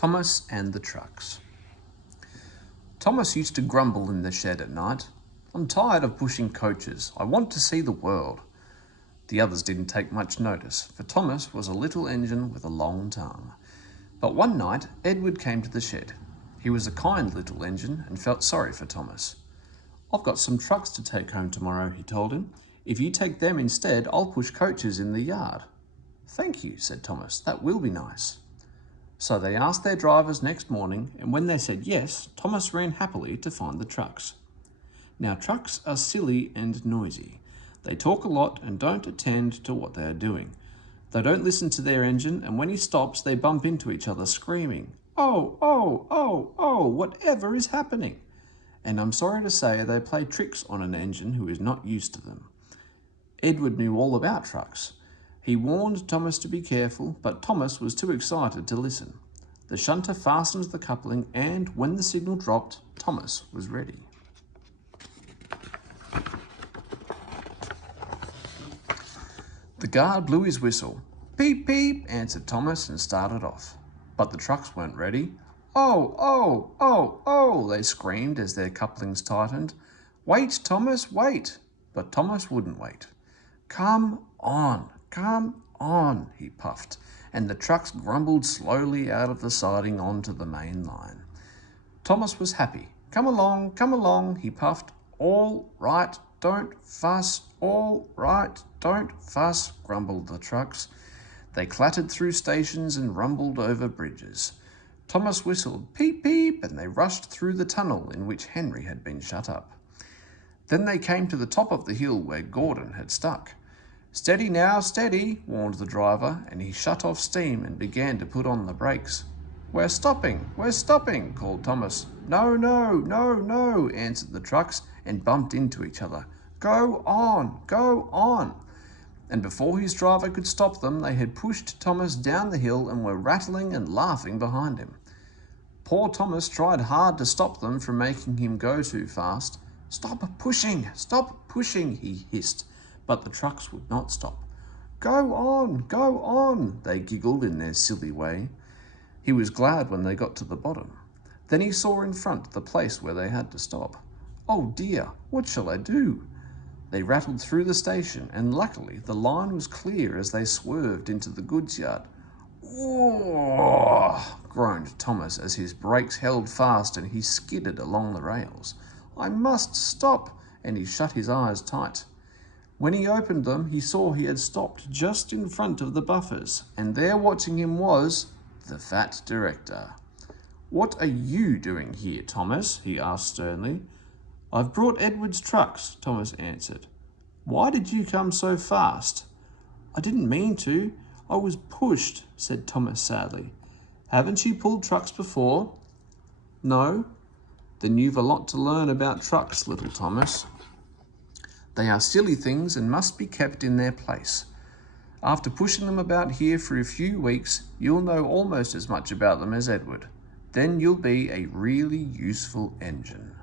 Thomas and the Trucks. Thomas used to grumble in the shed at night. "I'm tired of pushing coaches. I want to see the world." The others didn't take much notice, for Thomas was a little engine with a long tongue. But one night, Edward came to the shed. He was a kind little engine and felt sorry for Thomas. "I've got some trucks to take home tomorrow," he told him. "If you take them instead, I'll push coaches in the yard." "Thank you," said Thomas. "That will be nice." So they asked their drivers next morning, and when they said yes, Thomas ran happily to find the trucks. Now, trucks are silly and noisy. They talk a lot and don't attend to what they are doing. They don't listen to their engine, and when he stops, they bump into each other screaming, "Oh, oh, oh, oh, whatever is happening?" And I'm sorry to say they play tricks on an engine who is not used to them. Edward knew all about trucks. He warned Thomas to be careful, but Thomas was too excited to listen. The shunter fastened the coupling, and when the signal dropped, Thomas was ready. The guard blew his whistle. "Peep, peep," answered Thomas and started off. But the trucks weren't ready. "Oh, oh, oh, oh," they screamed as their couplings tightened. "Wait, Thomas, wait." But Thomas wouldn't wait. Come on," he puffed, and the trucks grumbled slowly out of the siding onto the main line. Thomas was happy. Come along," he puffed. "All right, don't fuss. All right, don't fuss," grumbled the trucks. They clattered through stations and rumbled over bridges. Thomas whistled, "Peep, peep," and they rushed through the tunnel in which Henry had been shut up. Then they came to the top of the hill where Gordon had stuck. "Steady now, steady," warned the driver, and he shut off steam and began to put on the brakes. We're stopping," called Thomas. No," answered the trucks and bumped into each other. Go on. And before his driver could stop them, they had pushed Thomas down the hill and were rattling and laughing behind him. Poor Thomas tried hard to stop them from making him go too fast. Stop pushing, he hissed, but the trucks would not stop. Go on, they giggled in their silly way. He was glad when they got to the bottom. Then he saw in front the place where they had to stop. "Oh dear, what shall I do?" They rattled through the station, and luckily the line was clear as they swerved into the goods yard. "Oh!" groaned Thomas as his brakes held fast and he skidded along the rails. "I must stop," and he shut his eyes tight. When he opened them, he saw he had stopped just in front of the buffers, and there watching him was the fat director. "What are you doing here, Thomas?" he asked sternly. "I've brought Edward's trucks," Thomas answered. "Why did you come so fast?" "I didn't mean to. I was pushed," said Thomas sadly. "Haven't you pulled trucks before?" "No." "Then you've a lot to learn about trucks, little Thomas. They are silly things and must be kept in their place. After pushing them about here for a few weeks, you'll know almost as much about them as Edward. Then you'll be a really useful engine."